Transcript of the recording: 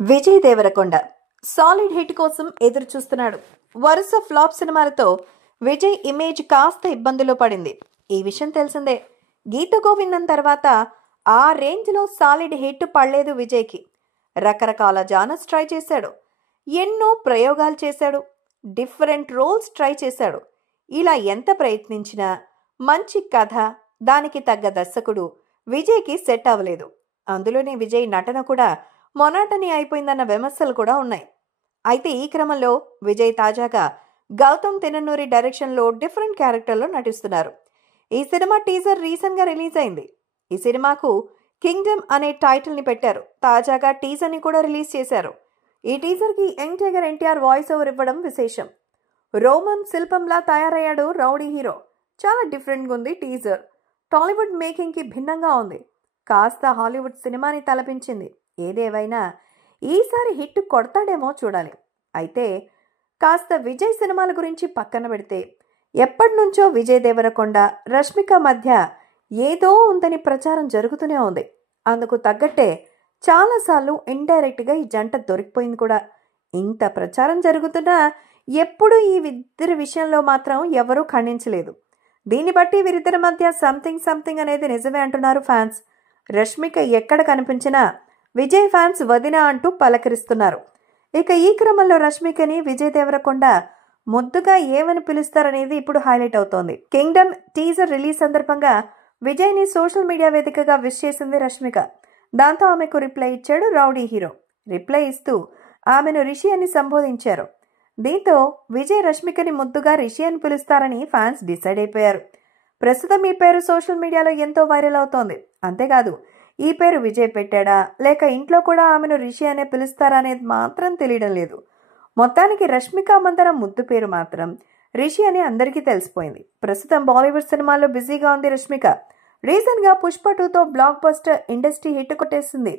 Vijay Devarakonda solid hit కోసం ఎదురు చూస్తున్నాడు. వరుస ఫ్లాప్ సినిమాలతో విజయ్ ఇమేజ్ కాస్త ఇబ్బందుల్లో పడింది. ఈ విషయం తెలిసిందే. గీత గోవిందం తర్వాత ఆ రేంజ్ లో సాలిడ్ హిట్ పడలేదు విజయ్కి. రకరకాల జానర్స్ ట్రై చేశాడు, ఎన్నో ప్రయోగాలు చేశాడు, డిఫరెంట్ రోల్స్ ట్రై చేశాడు. ఇలా ఎంత ప్రయత్నించినా మంచి కథ, దానికి తగ్గ దర్శకుడు విజయ్కి సెట్ అవ్వలేదు. అందులోనే విజయ్ నటన కూడా మొనాటనీ అయిపోయిందన్న విమర్శలు కూడా ఉన్నాయి. అయితే ఈ క్రమంలో విజయ్ తాజాగా గౌతమ్ తిన్ననూరి డైరెక్షన్లో డిఫరెంట్ క్యారెక్టర్లో నటిస్తున్నారు. ఈ సినిమా టీజర్ రీసెంట్ గా రిలీజ్ అయింది. ఈ సినిమాకు కింగ్డమ్ అనే టైటిల్ ని పెట్టారు. తాజాగా టీజర్ ని కూడా రిలీజ్ చేశారు. ఈ టీజర్ కి young tiger NTR voice over ఇవ్వడం విశేషం. రోమన్ శిల్పంలా తయారయ్యాడు రౌడీ హీరో. చాలా డిఫరెంట్ గా ఉంది టీజర్. టాలీవుడ్ మేకింగ్ కి భిన్నంగా ఉంది. కాస్త హాలీవుడ్ సినిమాని తలపించింది. ఏదేవైనా ఈసారి హిట్ కొడతాడేమో చూడాలి. అయితే కాస్త విజయ్ సినిమాల గురించి పక్కన పెడితే, ఎప్పటి నుంచో విజయ్ దేవరకొండ రష్మిక మధ్య ఏదో ఉందని ప్రచారం జరుగుతూనే ఉంది. అందుకు తగ్గట్టే చాలాసార్లు ఇండైరెక్ట్ గా ఈ జంట దొరికిపోయింది కూడా. ఇంత ప్రచారం జరుగుతున్నా ఎప్పుడూ ఈ ఇద్దరి విషయంలో మాత్రం ఎవరూ ఖండించలేదు. దీన్ని బట్టి వీరిద్దరి మధ్య సంథింగ్ అనేది నిజమే అంటున్నారు ఫ్యాన్స్. రష్మిక ఎక్కడ కనిపించినా విజయ్ ఫ్యాన్స్ వదిన అంటూ పలకరిస్తున్నారు. ఇక ఈ క్రమంలో రష్మికని విజయ్ దేవరకొండ ముద్దుగా ఏమని పిలుస్తారనేది ఇప్పుడు హైలైట్ అవుతోంది. కింగ్డమ్ టీజర్ రిలీజ్ సందర్భంగా విజయ్ ని సోషల్ మీడియా వేదికగా విష్ చేసింది రష్మిక. దాంతో ఆమెకు రిప్లై ఇచ్చాడు రౌడీ హీరో. రిప్లై ఇస్తూ ఆమెను రిషి అని సంబోధించారు. దీంతో విజయ్ రష్మికని ముద్దుగా రిషి అని పిలుస్తారని ఫ్యాన్స్ డిసైడ్ అయిపోయారు. ప్రస్తుతం ఈ పేరు సోషల్ మీడియాలో ఎంతో వైరల్ అవుతోంది. అంతేకాదు, ఈ పేరు విజయ్ పెట్టాడా లేక ఇంట్లో కూడా ఆమెను రిషి అనే పిలుస్తారా అనేది మాత్రం తెలియడం లేదు. మొత్తానికి రష్మిక మందన ముద్దు పేరు మాత్రం రిషి అని అందరికీ తెలిసిపోయింది. ప్రస్తుతం బాలీవుడ్ సినిమాల్లో బిజీగా ఉంది రష్మిక. రీసెంట్ గా పుష్ప 2తో బ్లాక్ బస్టర్ ఇండస్ట్రీ హిట్ కొట్టేసింది.